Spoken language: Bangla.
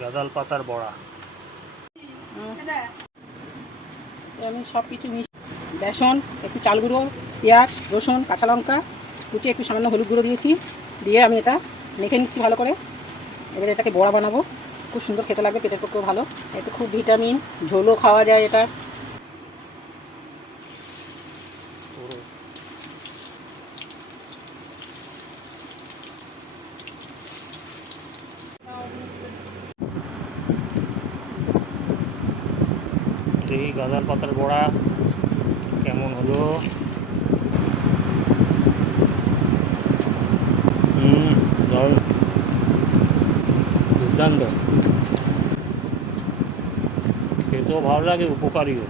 গাঁদাল পাতার বড়া। আমি সব কিছু বেসন, একটু চাল গুঁড়ো, পেঁয়াজ, রসুন, কাঁচা লঙ্কা কুচি, একটু সামান্য হলুদ গুঁড়ো দিয়েছি, দিয়ে আমি এটা মেখে নিচ্ছি ভালো করে। এবারে এটাকে বড়া বানাবো, খুব সুন্দর খেতে লাগবে, পেটের পক্ষেও ভালো। এতে খুব ভিটামিন, ঝোলও খাওয়া যায় এটা। দেখি গাঁদাল পাতার বড়া কেমন হলো। দুর্দান্ত, খেতেও ভালো লাগে, উপকারীও।